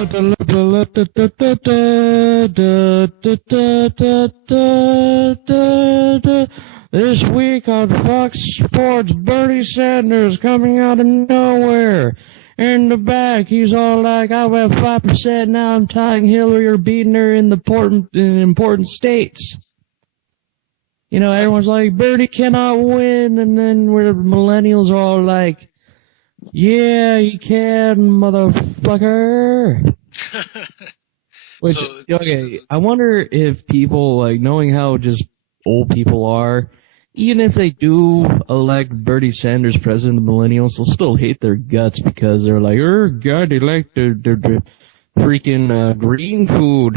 This week on Fox Sports, Bernie Sanders coming out of nowhere. In the back, he's all like, I have 5%, now I'm tying Hillary or beating her in important states. You know, everyone's like, Bernie cannot win, and then where the millennials are all like, yeah, he can, motherfucker. Which, okay, I wonder if people, like, knowing how just old people are, even if they do elect Bernie Sanders president, the millennials will still hate their guts because they're like, oh, God, they like the freaking green food.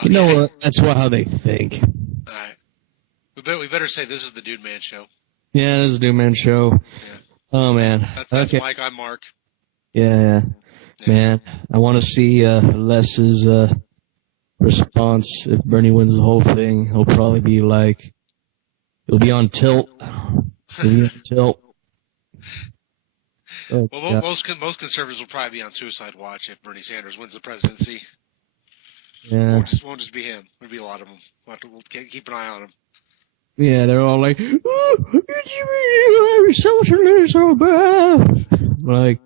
You know what? That's how they think. All right. We better say this is the DudeMan show. Yeah, this is the DudeMan show. Yeah. Oh, man. That's Mike. I'm Mark. Yeah. Man, I want to see Les's response. If Bernie wins the whole thing, he'll probably be like, he'll be on tilt. Oh, well, most conservatives will probably be on suicide watch if Bernie Sanders wins the presidency. Yeah. Won't just be him. There'll be a lot of them. We'll keep an eye on him. Yeah, they're all like, oh, socialism so bad. Like,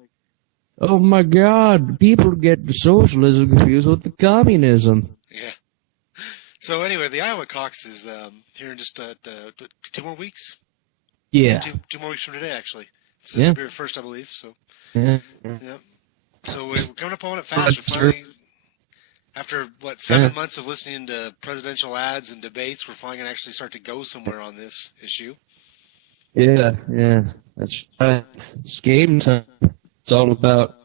oh my God, people get the socialism confused with the communism. Yeah. So anyway, the Iowa Caucus is here in just 2 more weeks. Yeah. 2 more weeks from today, actually. This is February 1st, I believe. So. Yeah. So we're coming up on it fast. We're finally, after 7 months of listening to presidential ads and debates, we're finally going to actually start to go somewhere on this issue. Yeah. That's right. It's game time. It's all about,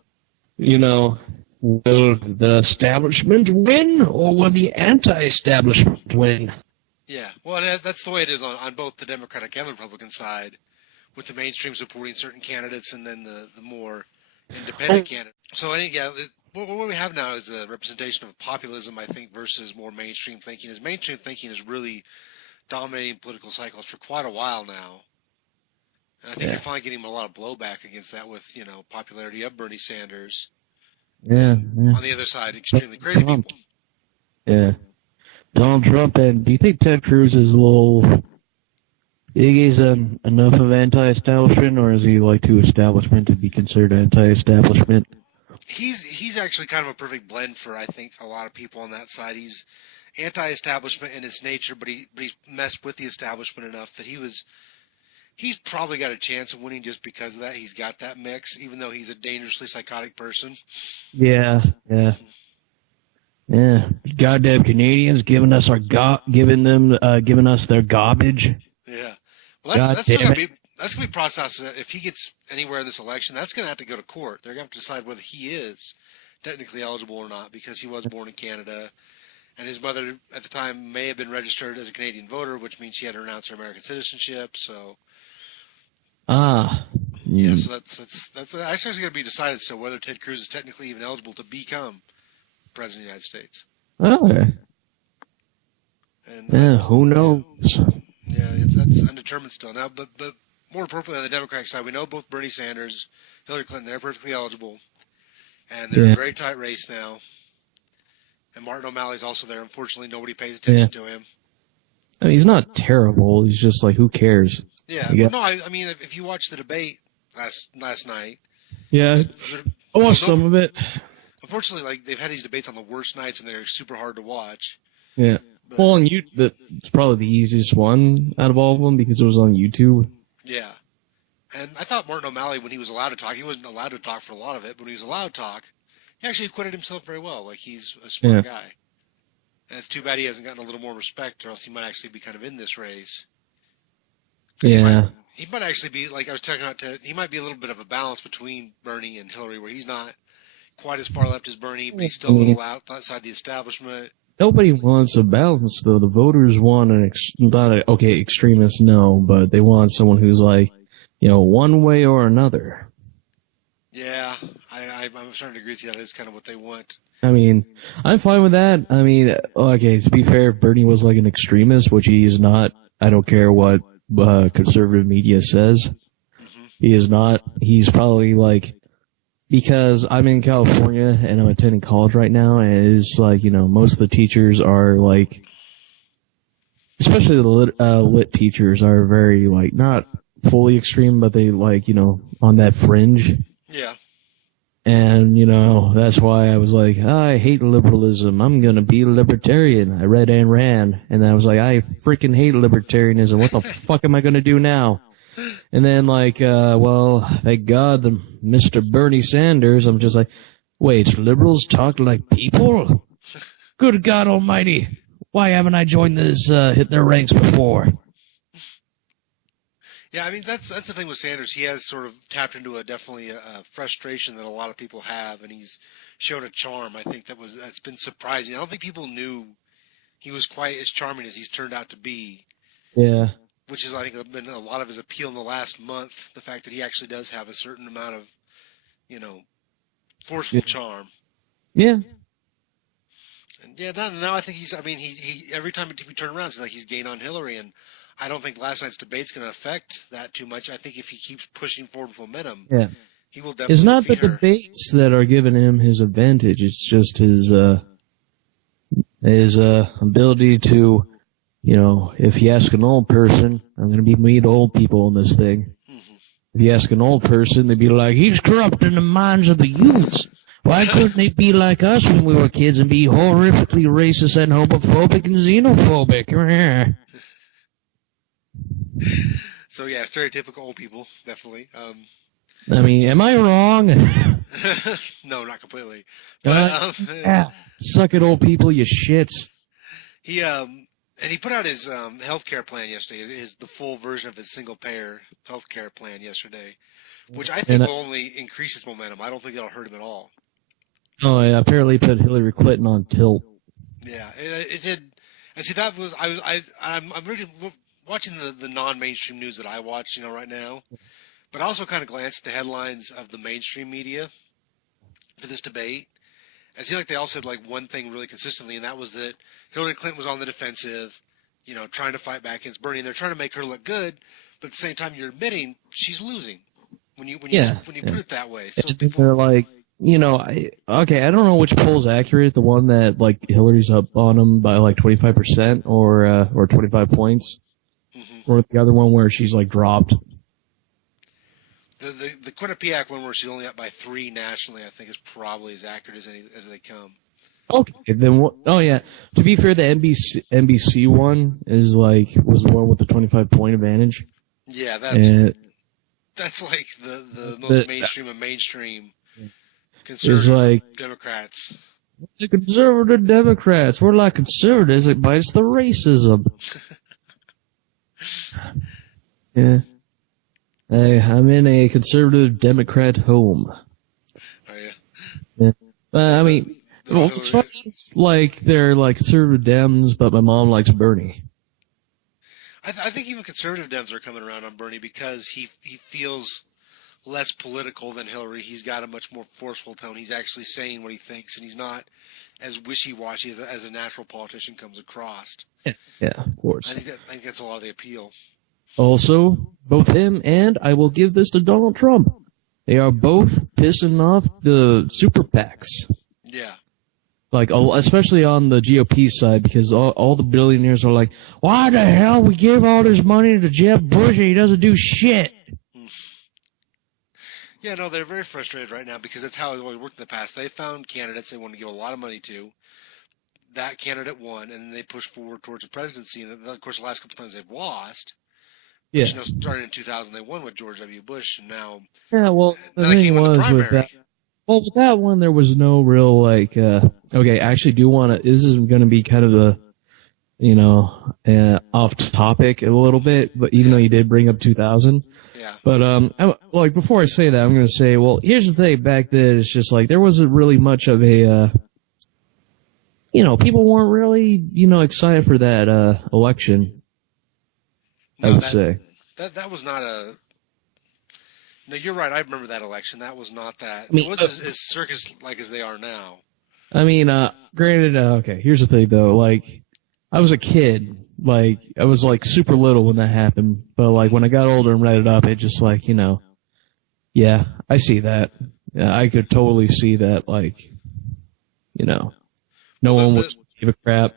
will the establishment win or will the anti-establishment win? Yeah, well, that's the way it is on both the Democratic and the Republican side, with the mainstream supporting certain candidates and then the more independent candidates. So, what we have now is a representation of populism, I think, versus more mainstream thinking. As mainstream thinking is really dominating political cycles for quite a while now. And I think you're finally getting a lot of blowback against that with, popularity of Bernie Sanders. Yeah. On the other side, extremely crazy people. Yeah. Donald Trump, and do you think Ted Cruz is he's enough of anti-establishment, or is he like too establishment to be considered anti-establishment? He's actually kind of a perfect blend for, I think, a lot of people on that side. He's anti-establishment in its nature, but he's messed with the establishment enough that he's probably got a chance of winning just because of that. He's got that mix, even though he's a dangerously psychotic person. Yeah. Goddamn Canadians giving us giving us their garbage. Yeah. Well, that's gonna be processed. If he gets anywhere in this election, that's gonna have to go to court. They're gonna have to decide whether he is technically eligible or not, because he was born in Canada, and his mother at the time may have been registered as a Canadian voter, which means she had to renounce her American citizenship. So. Yeah, so that's actually going to be decided still whether Ted Cruz is technically even eligible to become president of the United States. Okay. And who knows? Yeah, that's undetermined still now. But more appropriately on the Democratic side, we know both Bernie Sanders, Hillary Clinton, they're perfectly eligible, and they're in a very tight race now. And Martin O'Malley's also there. Unfortunately, nobody pays attention to him. I mean, he's not terrible. He's just like, who cares? Yeah. Well, no, I mean, if you watched the debate last night. Yeah. I watched some of it. Unfortunately, like, they've had these debates on the worst nights when they're super hard to watch. Yeah. But, well, it's probably the easiest one out of all of them because it was on YouTube. Yeah. And I thought Martin O'Malley, when he was allowed to talk, he wasn't allowed to talk for a lot of it, but when he was allowed to talk, he actually acquitted himself very well. Like, he's a smart guy. And it's too bad he hasn't gotten a little more respect, or else he might actually be kind of in this race. Yeah. He might actually be, like I was talking about, he might be a little bit of a balance between Bernie and Hillary, where he's not quite as far left as Bernie, but he's still a little outside the establishment. Nobody wants a balance, though. The voters want extremists, no, but they want someone who's like, one way or another. Yeah, I'm starting to agree with you. That is kind of what they want. I mean, I'm fine with that. I mean, okay, to be fair, Bernie was like an extremist, which he is not. I don't care what conservative media says. Mm-hmm. He is not. He's probably like because I'm in California and I'm attending college right now, and it's like, most of the teachers are like, especially the lit teachers are very like, not fully extreme, but they like, on that fringe. Yeah. And, that's why I was like, I hate liberalism. I'm going to be a libertarian. I read Ayn Rand, and I was like, I freaking hate libertarianism. What the fuck am I going to do now? And then, well, thank God, Mr. Bernie Sanders, I'm just like, wait, liberals talk like people? Good God almighty. Why haven't I joined this, hit their ranks before? Yeah, I mean, that's the thing with Sanders. He has sort of tapped into definitely a frustration that a lot of people have, and he's shown a charm, I think, that's been surprising. I don't think people knew he was quite as charming as he's turned out to be. Yeah. Which is, I think, been a lot of his appeal in the last month, the fact that he actually does have a certain amount of, forceful charm. Yeah. And yeah, now I think he every time we turn around, it's like he's gained on Hillary, and I don't think last night's debate's going to affect that too much. I think if he keeps pushing forward with momentum, he will definitely It's not the defeat her. debates that are giving him his advantage. It's just his ability to, if you ask an old person, I'm going to meet old people in this thing. Mm-hmm. If you ask an old person, they'd be like, he's corrupting the minds of the youths. Why couldn't they be like us when we were kids and be horrifically racist and homophobic and xenophobic? So yeah, stereotypical old people, definitely. I mean, am I wrong? No, not completely. But, suck it, old people, you shits. And he put out his healthcare plan yesterday, the full version of his single-payer healthcare plan yesterday, which I think will only increase his momentum. I don't think that'll hurt him at all. Oh, yeah, apparently put Hillary Clinton on tilt. Yeah, it did. And see, that was I'm really watching the non-mainstream news that I watch, right now, but I also kind of glanced at the headlines of the mainstream media for this debate. I feel like they all said like one thing really consistently, and that was that Hillary Clinton was on the defensive, trying to fight back against Bernie, and they're trying to make her look good, but at the same time you're admitting she's losing when you put it that way. So they're like, I don't know which poll's accurate, the one that like Hillary's up on him by like 25% or 25 points, or the other one where she's like dropped. The Quinnipiac one where she's only up by 3 nationally, I think, is probably as accurate as they come. Okay, then to be fair, the NBC one was the one with the 25-point advantage. Yeah, that's like the most mainstream of mainstream conservative Democrats. The conservative Democrats, we're like conservatives, but it's the racism. Yeah. Hey, I'm in a conservative Democrat home. Oh, yeah? Yeah. I mean, it's funny. It's like they're like conservative Dems, but my mom likes Bernie. I think even conservative Dems are coming around on Bernie because he feels less political than Hillary. He's got a much more forceful tone. He's actually saying what he thinks, and he's not as wishy-washy as a natural politician comes across. Yeah, of course. I think that's a lot of the appeal. Also, both him and I will give this to Donald Trump. They are both pissing off the super PACs. Yeah. Like, especially on the GOP side, because all the billionaires are like, why the hell we give all this money to Jeb Bush and he doesn't do shit? Yeah, no, they're very frustrated right now because that's how it's always worked in the past. They found candidates they want to give a lot of money to. That candidate won, and then they pushed forward towards the presidency. And, of course, the last couple times they've lost. Yeah. But, starting in 2000, they won with George W. Bush, and now the thing was with that. Well, with that one, there was no real, I actually do want to, this is going to be kind of off topic a little bit, but even though you did bring up 2000. Yeah. But, before I say that, I'm going to say, well, here's the thing, back then, it's just like, there wasn't really much of a, people weren't really, excited for that, election. No, I would say. That was not a... No, you're right. I remember that election. That was not that... it wasn't as circus-like as they are now. I mean, granted, here's the thing, though. I was a kid. I was, super little when that happened. But, when I got older and read it up, it just, yeah, I see that. Yeah, I could totally see that, like, no one would give a crap.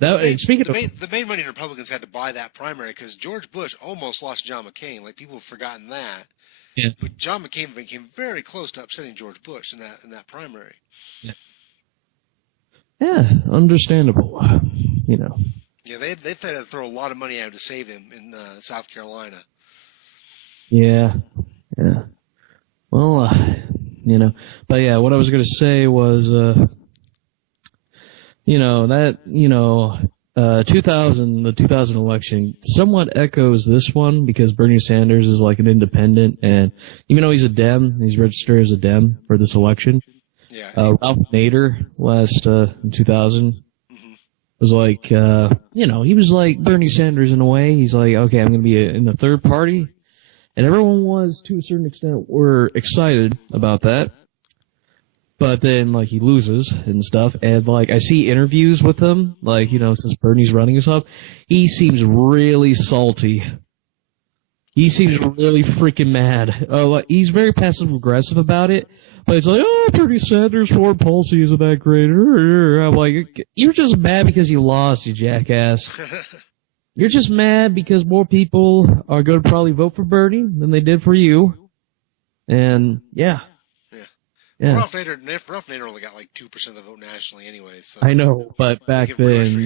Speaking of, the main money Republicans had to buy that primary because George Bush almost lost John McCain. Like, people have forgotten that. yeah, But John McCain became very close to upsetting George Bush in that primary. yeah, understandable. Yeah, they had to throw a lot of money out to save him in South Carolina. Yeah. Well, but yeah, what I was gonna say was, the 2000 election somewhat echoes this one because Bernie Sanders is like an independent, and even though he's a Dem, he's registered as a Dem for this election. Yeah. Ralph Nader last in 2000 was like, he was like Bernie Sanders in a way. He's like, okay, I'm going to be in the third party, and everyone was, to a certain extent, were excited about that. But then, like, he loses and stuff, and, like, I see interviews with him, like, since Bernie's running us up, he seems really salty. He seems really freaking mad. Like, he's very passive-aggressive about it, but it's like, Bernie Sanders' foreign policy isn't that great. I'm like, you're just mad because you lost, you jackass. You're just mad because more people are going to probably vote for Bernie than they did for you. And, yeah. Yeah. Ralph Nader only got like 2% of the vote nationally anyway. So I know, but back then,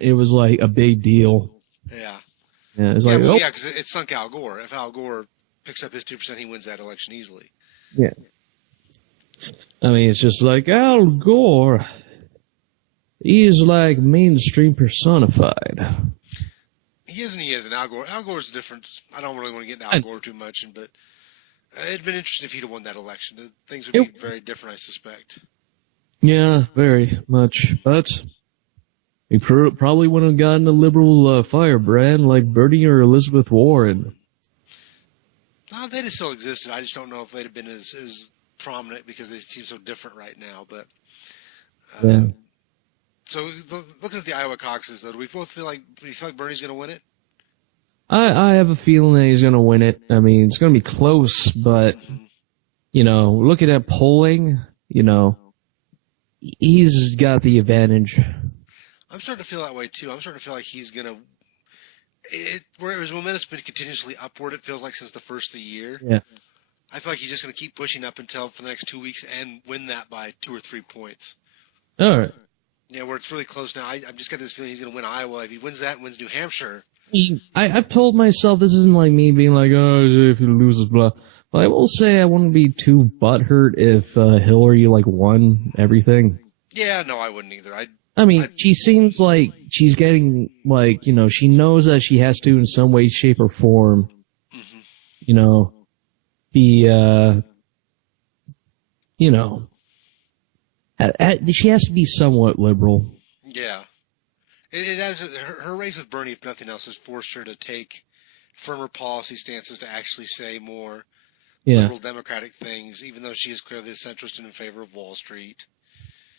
it was like a big deal. Yeah. Yeah, it was like, yeah, because it sunk Al Gore. If Al Gore picks up his 2%, he wins that election easily. Yeah. I mean, it's just like Al Gore. He's like mainstream personified. He is and he isn't. Al Gore's different. I don't really want to get into Al Gore too much, but it'd been interesting if he'd have won that election. Things would be very different, I suspect. Yeah, very much. But he probably wouldn't have gotten a liberal firebrand like Bernie or Elizabeth Warren. No, they'd have still existed. I just don't know if they'd have been as prominent because they seem so different right now. But yeah. So looking at the Iowa caucuses, though, do we feel like Bernie's going to win it? I have a feeling that he's going to win it. I mean, it's going to be close, but, looking at polling, he's got the advantage. I'm starting to feel that way, too. I'm starting to feel like he's going to where his momentum's been continuously upward, it feels like, since the first of the year. Yeah. I feel like he's just going to keep pushing up for the next 2 weeks and win that by 2 or 3 points. All right. Yeah, where it's really close now. I've just got this feeling he's going to win Iowa. If he wins that and wins New Hampshire. I've told myself this isn't like me being like, if he loses, blah. But I will say I wouldn't be too butthurt if Hillary, won everything. Yeah, no, I wouldn't either. She seems like she's getting, she knows that she has to, in some way, shape, or form, be, she has to be somewhat liberal. Yeah. It has her race with Bernie, if nothing else, has forced her to take firmer policy stances to actually say more liberal democratic things, even though she is clearly a centrist and in favor of Wall Street.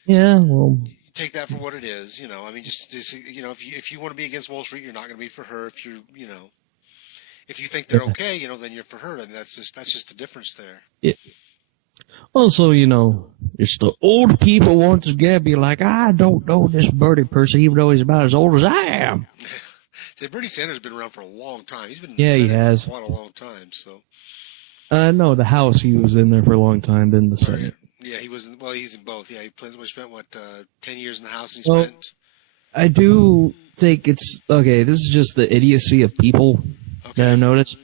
Yeah, well, take that for what it is. I mean, just if you want to be against Wall Street, you're not going to be for her. If if you think they're okay, then you're for her, and that's just the difference there. Yeah. Also, it's the old people once again be like, I don't know this Bernie person, even though he's about as old as I am. See, Bernie Sanders has been around for a long time. He's been in the Senate he has. for quite a long time. So. No, the House, he was in there for a long time, then the Senate. Yeah, he's in both. Yeah, he spent, 10 years in the House, and I do think it's, this is just the idiocy of people that I've noticed.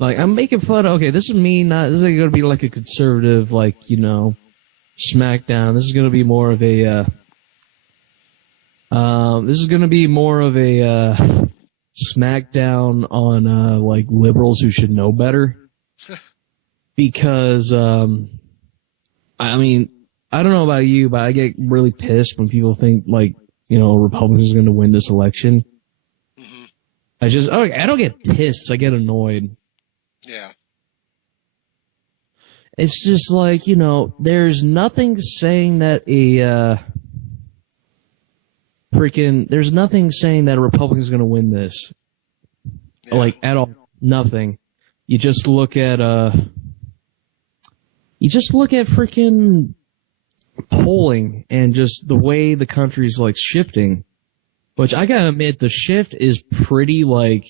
I'm making fun of, this is me, this isn't going to be like a conservative, smackdown. This is going to be more of a, smackdown on, liberals who should know better. Because, I don't know about you, but I get really pissed when people think, Republicans are going to win this election. Mm-hmm. I don't get pissed, I get annoyed. Yeah. It's just there's nothing saying that there's nothing saying that a Republican's going to win this. Yeah. At all. Nothing. You just look at, you just look at freaking polling and just the way the country's like shifting, which I gotta admit the shift is pretty like,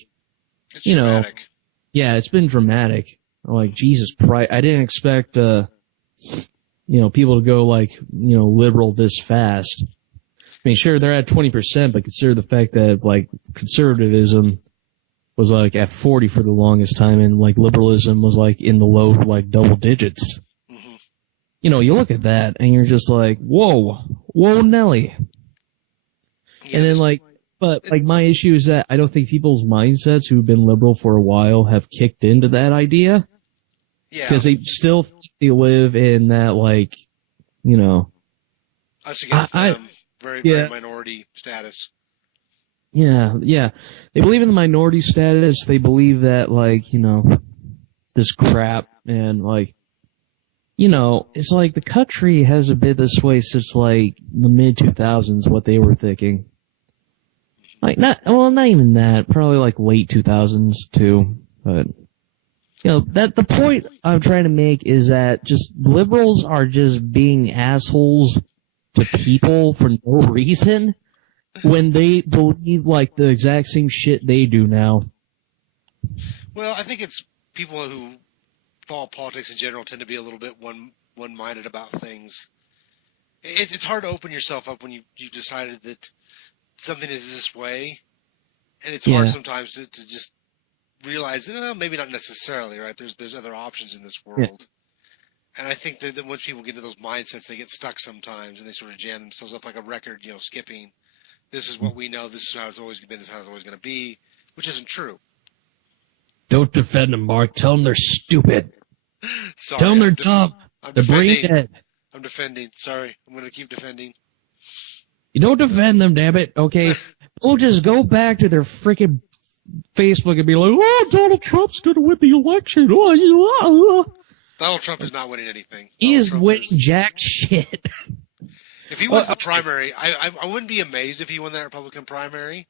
It's you know, dramatic. yeah, it's been dramatic. Like, Jesus Christ, I didn't expect, people to go like, liberal this fast. I mean, sure, they're at 20%, but consider the fact that like conservatism was like at 40 for the longest time, and like liberalism was like in the low like double digits. Mm-hmm. You look at that and you're just like, whoa Nelly. Yeah, And then but my issue is that I don't think people's mindsets who've been liberal for a while have kicked into that idea. Yeah. Because they still think they live in that us against them, very minority status. Yeah. They believe in the minority status. They believe that this crap, and it's like the country has a bit this way since like the mid 2000s. What they were thinking, not even that, probably like late 2000s too. But that the point I'm trying to make is that just liberals are just being assholes to people for no reason when they believe like the exact same shit they do now. Well, I think it's people who follow politics in general tend to be a little bit one-minded about things. It's hard to open yourself up when you've decided that something is this way, and it's hard sometimes to just realize maybe not necessarily, right? There's other options in this world. And I think that once people get into those mindsets, they get stuck sometimes, and they sort of jam themselves up like a record, skipping. This is what we know. This is how it's always been. This is how it's always going to be, which isn't true. Don't defend them, Mark. Tell them they're stupid. Sorry, tell them they're dumb. They're brain dead. I'm defending. Sorry. I'm going to keep defending. You don't defend them, damn it. Okay? Don't just go back to their freaking Facebook and be like, oh, Donald Trump's going to win the election. Donald Trump is not winning anything. He is winning jack shit. If he wins the primary, I wouldn't be amazed if he won that Republican primary,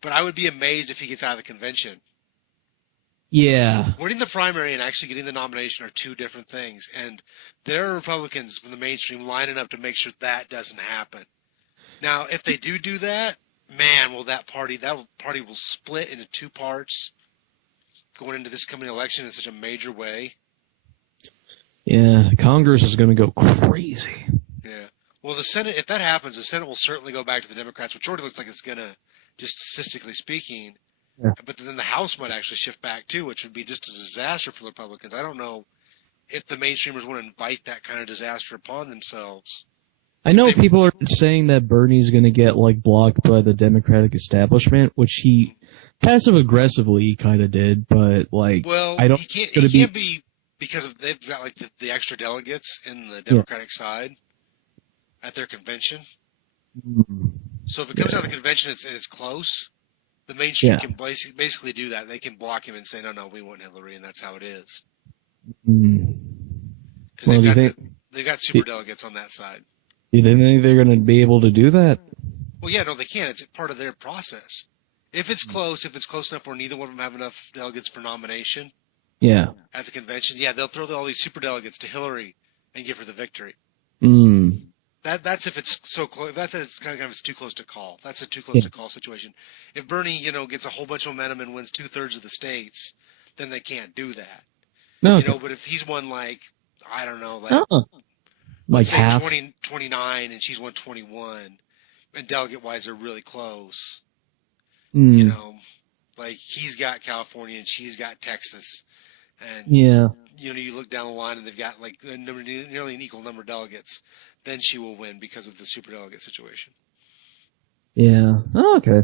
but I would be amazed if he gets out of the convention. Yeah. Winning the primary and actually getting the nomination are two different things, and there are Republicans from the mainstream lining up to make sure that doesn't happen. Now, if they do that, man, will that party will split into two parts going into this coming election in such a major way. Yeah, Congress is going to go crazy. Yeah. Well, the Senate, if that happens, the Senate will certainly go back to the Democrats, which already looks like it's going to, just statistically speaking. Yeah. But then the House might actually shift back, too, which would be just a disaster for the Republicans. I don't know if the mainstreamers want to invite that kind of disaster upon themselves. I know people are saying that Bernie's going to get, blocked by the Democratic establishment, which he passive-aggressively kind of did, but, I don't he can't be because of they've got, the extra delegates in the Democratic side at their convention. Mm-hmm. So if it comes out of the convention and it's close, the mainstream can basically do that. They can block him and say, no, we want Hillary, and that's how it is. Because they've got super delegates on that side. Do you think they're going to be able to do that? Well, yeah, no, they can. It's part of their process. If it's close enough where neither one of them have enough delegates for nomination at the convention, they'll throw all these super delegates to Hillary and give her the victory. That's if it's so close. That's kind of it's too close to call. That's a too close to call situation. If Bernie, gets a whole bunch of momentum and wins 2/3 of the states, then they can't do that. No, but if he's won I don't know, say half 29 and she's won 21, and delegate wise they're really close. He's got California and she's got Texas, and you look down the line and they've got nearly an equal number of delegates. Then she will win because of the superdelegate situation. Yeah. Oh, okay.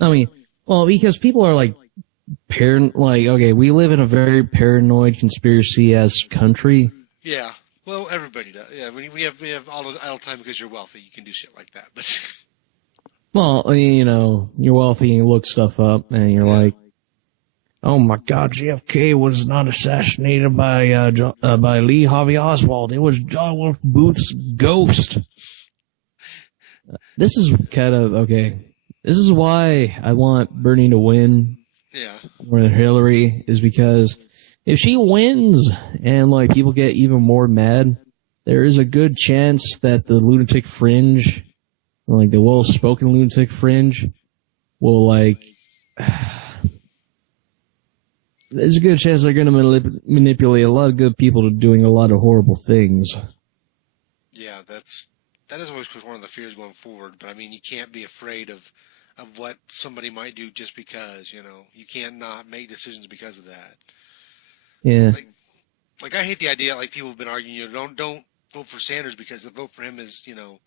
I mean, because people are okay, we live in a very paranoid, conspiracy-esque country. Yeah. Well, everybody does. Yeah. We have all the idle time because you're wealthy. You can do shit like that. But well, you're wealthy and you look stuff up and you're like, oh my God, JFK was not assassinated by Lee Harvey Oswald. It was John Wilkes Booth's ghost. This is kind of okay. This is why I want Bernie to win. Yeah. Or Hillary is because if she wins and like people get even more mad, there is a good chance that the lunatic fringe, like the well-spoken lunatic fringe, will like. There's a good chance they're going to manipulate a lot of good people to doing a lot of horrible things. Yeah, that is always one of the fears going forward. But I mean, you can't be afraid of what somebody might do just because, you know. You can't not make decisions because of that. Yeah. Like I hate the idea, like people have been arguing, you know, don't vote for Sanders because the vote for him is, you know,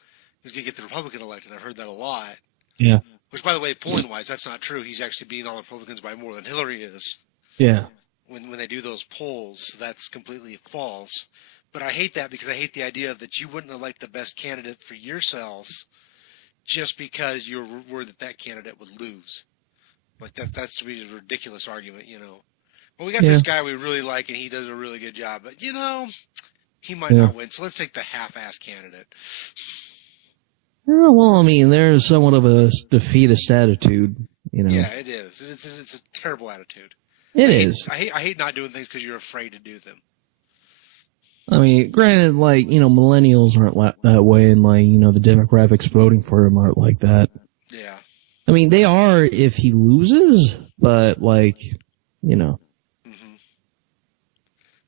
is going to get the Republican elected. I've heard that a lot. Yeah. Which, by the way, polling-wise, that's not true. He's actually beating all the Republicans by more than Hillary is. Yeah. When they do those polls, that's completely false. But I hate that because I hate the idea that you wouldn't elect the best candidate for yourselves just because you're worried that candidate would lose. Like that's to me a ridiculous argument, you know. Well, we got this guy we really like and he does a really good job, but you know, he might not win. So let's take the half-ass candidate. Well, I mean, there's somewhat of a defeatist attitude, you know. Yeah, it is. It's a terrible attitude. I hate not doing things because you're afraid to do them. I mean, granted, like, you know, millennials aren't that way, and, like, you know, the demographics voting for him aren't like that. Yeah. I mean, they are if he loses, but, like, you know. Mm-hmm.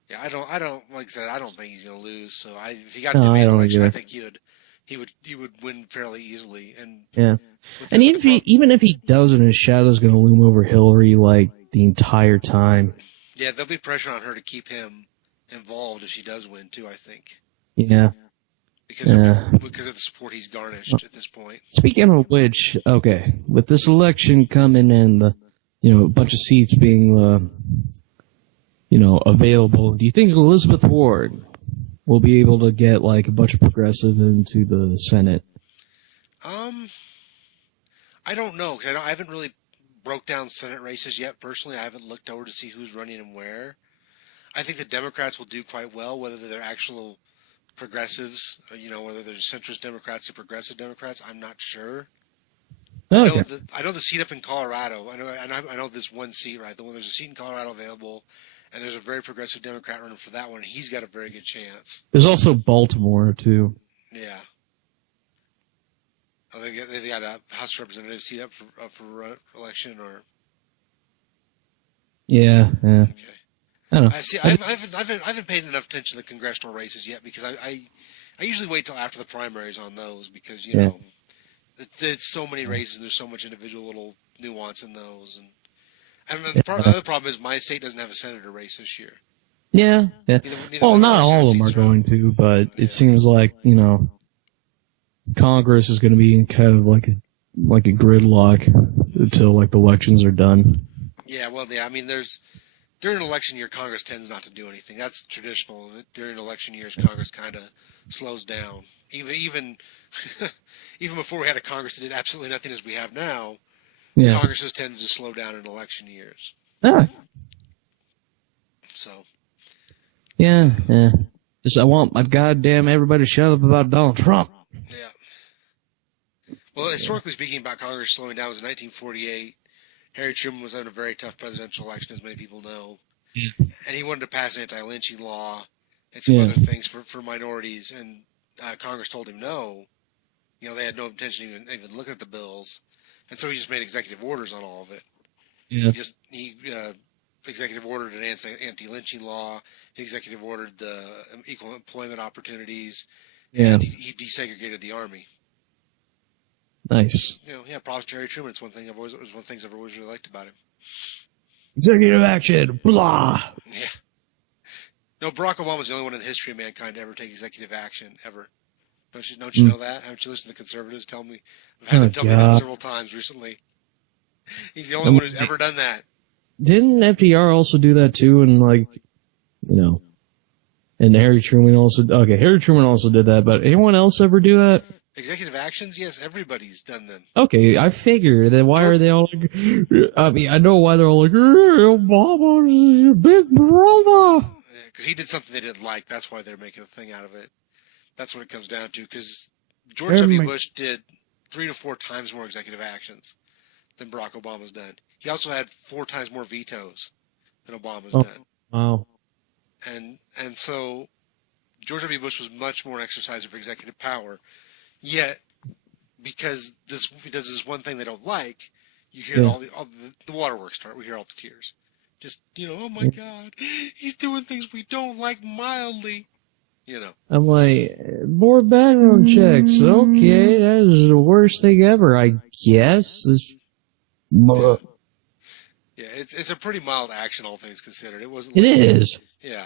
Yeah, I don't, like I said, I don't think he's going to lose, so if he got the main election, I think he would win fairly easily. And yeah. And even if he doesn't, his shadow's going to loom over Hillary, like, the entire time. Yeah, there'll be pressure on her to keep him involved if she does win, too, I think. Yeah. Because of the support he's garnished at this point. Speaking of which, okay, with this election coming and the, you know, a bunch of seats being, you know, available, do you think Elizabeth Warren will be able to get, like, a bunch of progressives into the Senate? I don't know, because I haven't really broke down Senate races yet, personally. I haven't looked over to see who's running and where. I think the Democrats will do quite well, whether they're actual progressives, or, you know, whether they're centrist Democrats or progressive Democrats, I'm not sure. Okay. I know the seat up in Colorado. I know this one seat, right? There's a seat in Colorado available, and there's a very progressive Democrat running for that one. And he's got a very good chance. There's also Baltimore too. Yeah. Oh, they got a House Representative seat up for election, or. Yeah. Okay. I don't know. I haven't paid enough attention to the congressional races yet because I usually wait till after the primaries on those because you know there's so many races and there's so much individual little nuance in those and the other problem is my state doesn't have a senator race this year. Yeah. Well, not all of them are going to, but it seems like, you know, Congress is going to be in kind of like a gridlock until like the elections are done. Yeah, well, I mean, during an election year, Congress tends not to do anything. That's traditional. During election years, Congress kind of slows down. Even before we had a Congress that did absolutely nothing as we have now, Congress has tended to slow down in election years. Ah. So. Yeah. Just I want my goddamn everybody to shut up about Donald Trump. Yeah. Well, historically speaking, about Congress slowing down was in 1948. Harry Truman was in a very tough presidential election, as many people know. Yeah. And he wanted to pass an anti-lynching law and some other things for minorities, and Congress told him no. You know, they had no intention of even looking at the bills. And so he just made executive orders on all of it. Yeah. He executive ordered an anti-lynching law. He executive ordered the equal employment opportunities. Yeah. And he desegregated the Army. Nice. You know, yeah, props to Harry Truman. It was one of the things I've always really liked about him. Executive action, blah. Yeah. No, Barack Obama's the only one in the history of mankind to ever take executive action, ever. Don't you know that? Haven't you listened to conservatives tell me? I've had them tell me that several times recently. He's the only one who's ever done that. Didn't FDR also do that too? And like, you know, and Harry Truman also did that. But anyone else ever do that? Executive actions? Yes, everybody's done them. Okay, I figure. Then why are they all like, I mean, I know why they're all like, Obama's your big brother. Yeah, because he did something they didn't like. That's why they're making a thing out of it. That's what it comes down to. Because George W. Bush did 3 to 4 times more executive actions than Barack Obama's done. He also had 4 times more vetoes than Obama's done. Wow. And so George W. Bush was much more exercising for executive power. Yet, because he does this one thing they don't like, you hear all the waterworks start. We hear all the tears. Just, oh my God, he's doing things we don't like mildly. I'm like, more background checks. Okay, that is the worst thing ever, I guess. Yeah, it's a pretty mild action, all things considered. It wasn't. It is. Yeah.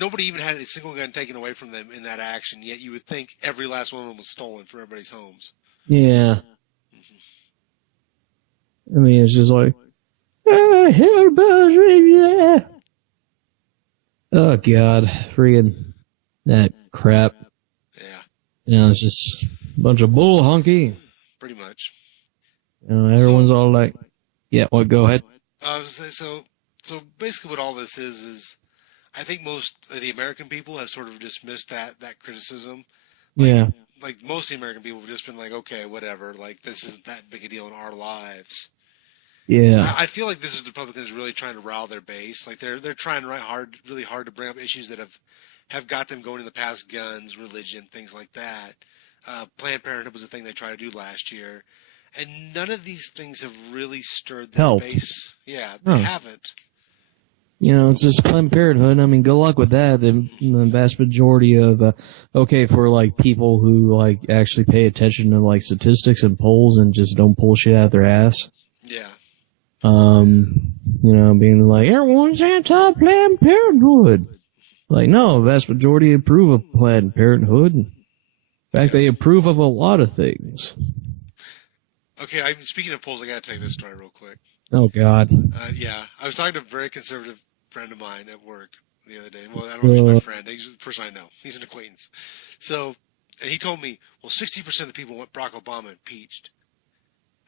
Nobody even had a single gun taken away from them in that action, yet you would think every last one of them was stolen from everybody's homes. Yeah. I mean, it's just like, yeah. Oh, God. Freaking that crap. Yeah. It's just a bunch of bull honky. Pretty much. Everyone's all like, yeah, well, go ahead. So basically what all this is I think most of the American people have sort of dismissed that criticism. Like most of the American people have just been like, okay, whatever, like this isn't that big a deal in our lives. Yeah. I feel like this is the Republicans really trying to rile their base. Like they're trying really hard to bring up issues that have got them going in the past: guns, religion, things like that. Planned Parenthood was a thing they tried to do last year, and none of these things have really stirred their base. Yeah, they haven't. It's just Planned Parenthood. I mean, good luck with that. The vast majority of, for like people who like actually pay attention to like statistics and polls and just don't pull shit out of their ass. Yeah. Being like, everyone's anti-Planned Parenthood. Like, no, vast majority approve of Planned Parenthood. In fact, they approve of a lot of things. Okay, speaking of polls, I gotta tell you this story real quick. Oh, God. Yeah, I was talking to a very conservative friend of mine at work the other day. Well, I don't know if he's my friend. He's the person I know. He's an acquaintance. And he told me, well, 60% of the people want Barack Obama impeached.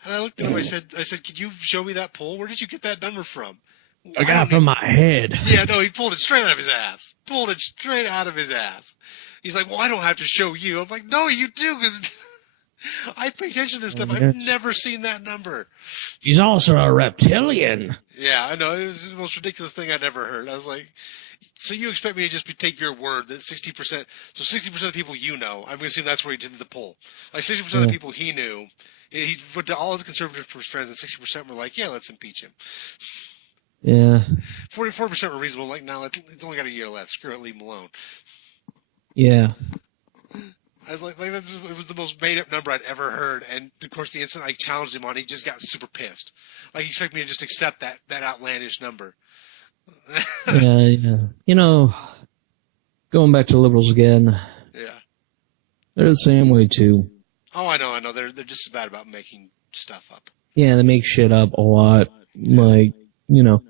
And I looked at him, I said, could you show me that poll? Where did you get that number from? I got it from my head. Yeah, no, he pulled it straight out of his ass. He's like, well, I don't have to show you. I'm like, no, you do, because I pay attention to this stuff. I've never seen that number. He's also a reptilian. Yeah, I know. It was the most ridiculous thing I'd ever heard. I was like, so you expect me to just take your word that 60%, so 60% of the people you know, I'm going to assume that's where he did the poll. Like 60% of the people he knew, he went to all his conservative friends, and 60% were like, yeah, let's impeach him. Yeah. 44% were reasonable. Like, no, it's only got a year left. Screw it, leave him alone. Yeah. I was like it was the most made-up number I'd ever heard. And, of course, the instant I challenged him on it, he just got super pissed. Like, he expected me to just accept that outlandish number. Yeah. Going back to liberals again. Yeah. They're the same way, too. Oh, I know. They're just as bad about making stuff up. Yeah, they make shit up a lot. Like, a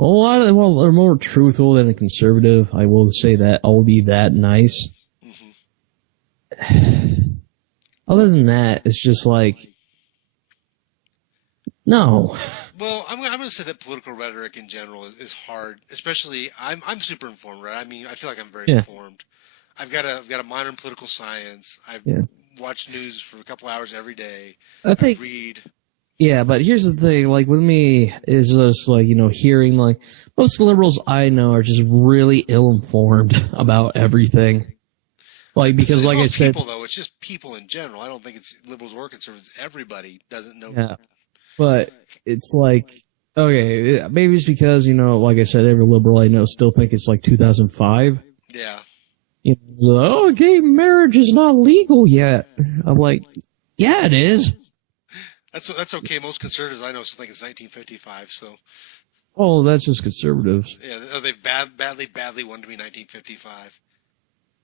lot of them, they're more truthful than a conservative. I will say that. I'll be that nice. Mm-hmm. Other than that, it's just like, no. Well, I'm going to say that political rhetoric in general is hard. Especially, I'm super informed, right? I mean, I feel like I'm very informed. I've got a minor in political science. I've watched news for a couple hours every day. I read. Yeah, but here's the thing, like, with me, is just, like, hearing, like, most liberals I know are just really ill-informed about everything. Like, because, like I said... people, though, it's just people in general. I don't think it's liberals or conservatives. Everybody doesn't know. Yeah, but it's like, okay, maybe it's because, like I said, every liberal I know still think it's, like, 2005. Yeah. Gay marriage is not legal yet. I'm like, yeah, it is. That's okay. Most conservatives I know still think it's 1955. So. Oh, that's just conservatives. Yeah, they badly want to be 1955.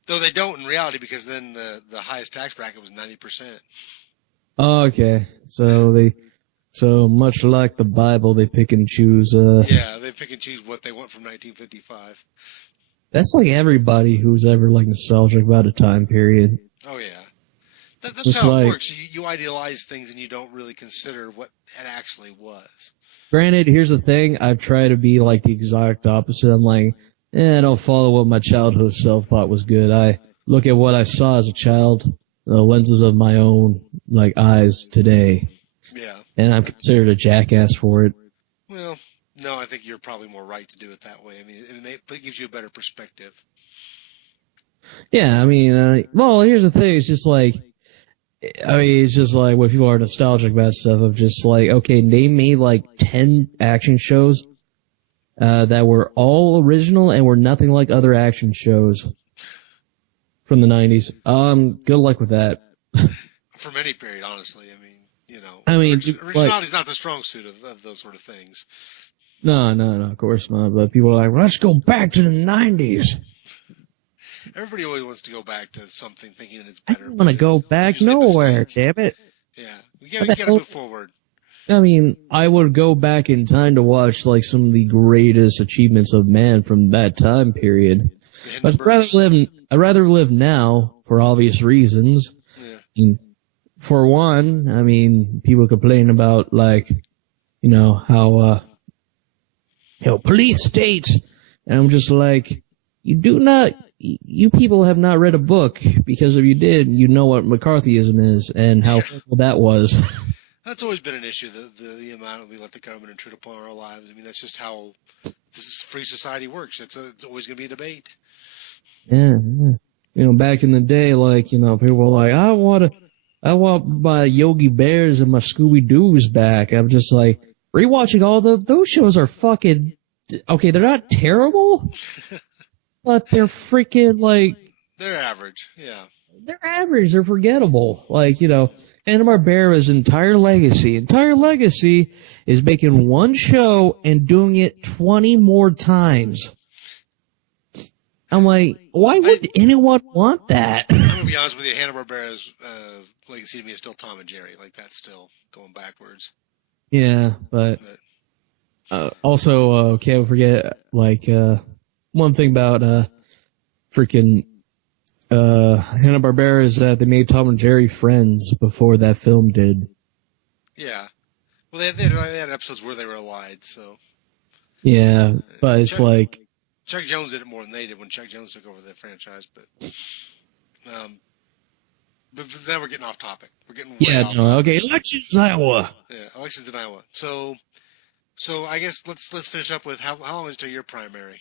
Though they don't in reality, because then the highest tax bracket was 90%. Oh, okay. So much like the Bible, they pick and choose. Yeah, they pick and choose what they want from 1955. That's like everybody who's ever like nostalgic about a time period. Oh yeah. That's just how it works. You idealize things and you don't really consider what it actually was. Granted, here's the thing. I've tried to be like the exact opposite. I'm like, I don't follow what my childhood self thought was good. I look at what I saw as a child, the lenses of my own like eyes today. Yeah. And I'm considered a jackass for it. Well, No, I think you're probably more right to do it that way. I mean, it gives you a better perspective. Yeah, I mean, well, here's the thing. It's just like, I mean, it's just like when people are nostalgic about stuff of just like, okay, name me like 10 action shows that were all original and were nothing like other action shows from the 90s. Good luck with that. From any period, honestly. I mean, I mean, originality is not the strong suit of those sort of things. No, of course not. But people are like, well, let's go back to the 90s. Everybody always wants to go back to something thinking it's better. I don't want to go back nowhere, damn it. Yeah, we gotta move forward. I mean, I would go back in time to watch like some of the greatest achievements of man from that time period. But I'd rather live now for obvious reasons. Yeah. I mean, for one, I mean, people complain about like, how police state, and I'm just like, you people have not read a book, because if you did, you know what McCarthyism is and how horrible that was. That's always been an issue, the amount we let the government intrude upon our lives. I mean, that's just how this free society works. It's always going to be a debate. Yeah. Back in the day, like, people were like, I want my Yogi Bears and my Scooby Doos back. I'm just like, rewatching all those shows are fucking, okay, they're not terrible, but they're freaking like, they're average, yeah. They're average, they're forgettable. Like, Hanna-Barbera's entire legacy is making one show and doing it 20 more times. I'm like, why would anyone want that? I'm going to be honest with you, Hanna-Barbera's legacy to me is still Tom and Jerry. Like, that's still going backwards. Yeah, but also, can't forget, like, one thing about freaking Hanna-Barbera is that they made Tom and Jerry friends before that film did. Yeah. Well, they had episodes where they were allied, so. Yeah, but it's like... Chuck Jones did it more than they did when Chuck Jones took over the franchise, but now we're getting off topic. We're getting way off topic. Okay, elections in Iowa. Yeah, elections in Iowa. So I guess let's finish up with how long is till your primary?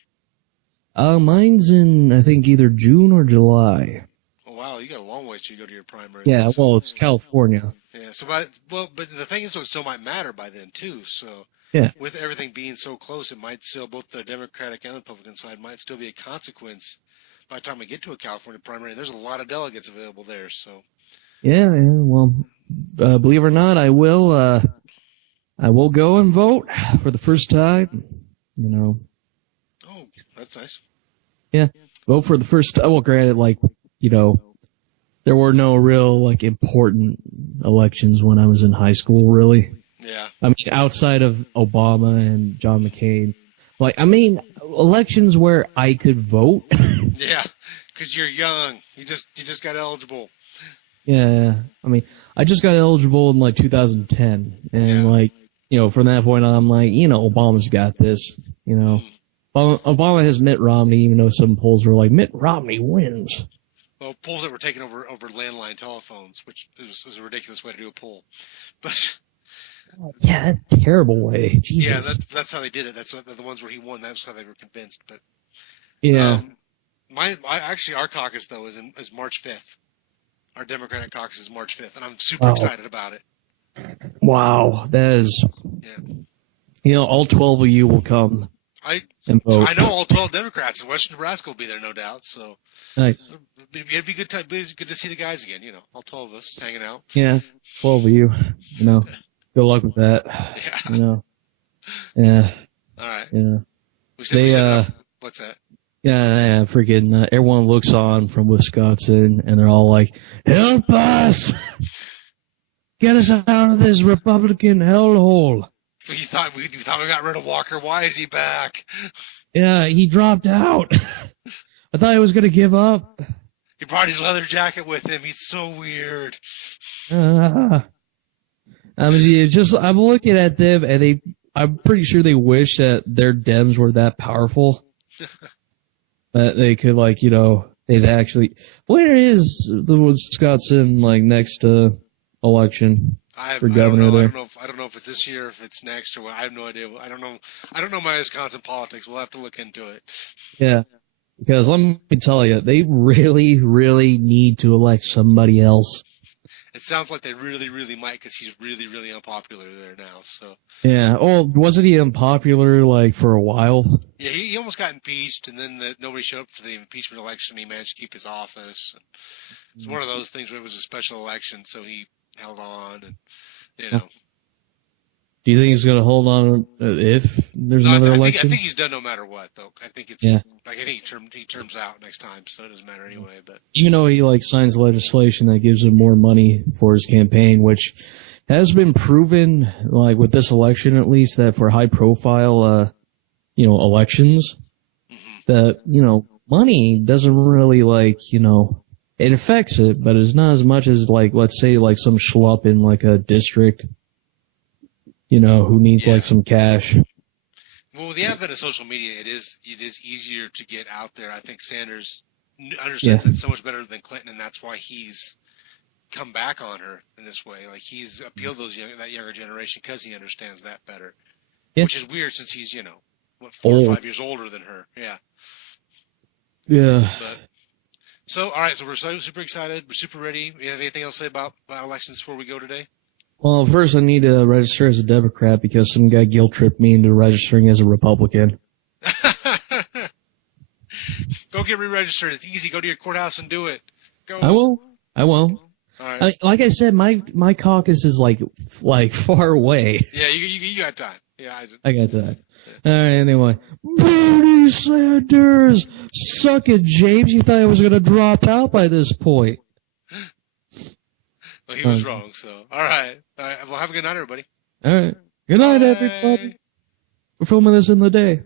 Mine's in, I think, either June or July. Oh wow, you got a long ways to go to your primary. Yeah, well, it's California. Yeah, but the thing is, it still might matter by then too. So yeah, with everything being so close, it might still, both the Democratic and the Republican side might still be a consequence by the time we get to a California primary. And there's a lot of delegates available there. So yeah. Well, believe it or not, I will go and vote for the first time. Oh, that's nice. Yeah, vote for the first time. Well, granted, like, there were no real, like, important elections when I was in high school, really. Yeah. I mean, outside of Obama and John McCain. Like, I mean, elections where I could vote. Yeah, because you're young. You just got eligible. Yeah, I mean, I just got eligible in, like, 2010. And, like, from that point on, I'm like, Obama's got this, Obama has Mitt Romney, even though some polls were like, Mitt Romney wins. Well, polls that were taken over landline telephones, which was a ridiculous way to do a poll. But yeah, that's a terrible way. Jesus. Yeah, that's how they did it. That's the ones where he won. That's how they were convinced. But yeah, our caucus though is March 5th. Our Democratic caucus is March 5th, and I'm super excited about it. Wow, that is. Yeah. All 12 of you will come. I know all 12 Democrats in Western Nebraska will be there, no doubt. So nice. It'd be good to see the guys again. All 12 of us hanging out. Yeah, 12 of you. Good luck with that. Yeah. Yeah. All right. Yeah. What's that? Yeah. Freaking everyone looks on from Wisconsin, and they're all like, "Help us! Get us out of this Republican hellhole." You thought we got rid of Walker. Why is he back? Yeah, he dropped out. I thought he was going to give up. He brought his leather jacket with him. He's so weird. I mean, I'm looking at them, and I'm pretty sure they wish that their Dems were that powerful. That they could, they'd actually. Where is the Wisconsin, next election? for governor there. I don't know if it's this year, if it's next, or what. I have no idea. I don't know my Wisconsin politics. We'll have to look into it. Yeah, because let me tell you, they really, really need to elect somebody else. It sounds like they really, really might, because he's really, really unpopular there now. So. Yeah. Oh, wasn't he unpopular like for a while? Yeah, he almost got impeached, and then nobody showed up for the impeachment election. He managed to keep his office. It's one of those things where it was a special election, so he held on, and you know. Do you think he's going to hold on if there's another election? I think he's done no matter what, though. I think it's like I think he terms out next time, so it doesn't matter anyway. But even though he like signs legislation that gives him more money for his campaign, which has been proven, like with this election at least, that for high profile, elections, that money doesn't really it affects it, but it's not as much as like let's say like some schlup in like a district. Who needs like some cash. Well, with the advent of social media, it is easier to get out there. I think Sanders understands it so much better than Clinton, and that's why he's come back on her in this way. Like he's appealed to that younger generation because he understands that better. Yeah. Which is weird since he's 4 or 5 years older than her. Yeah. Yeah. So all right, so we're super excited. We're super ready. You have anything else to say about elections before we go today? Well, first I need to register as a Democrat because some guy guilt-tripped me into registering as a Republican. Go get re-registered. It's easy. Go to your courthouse and do it. Go. I will. All right. Like I said, my caucus is like far away. Yeah, you got time. Yeah, I got time. All right, anyway. Bernie Sanders! Suck it, James. You thought I was going to drop out by this point. Well, he was wrong, so. All right. Well, have a good night, everybody. All right. Good night, everybody. We're filming this in the day.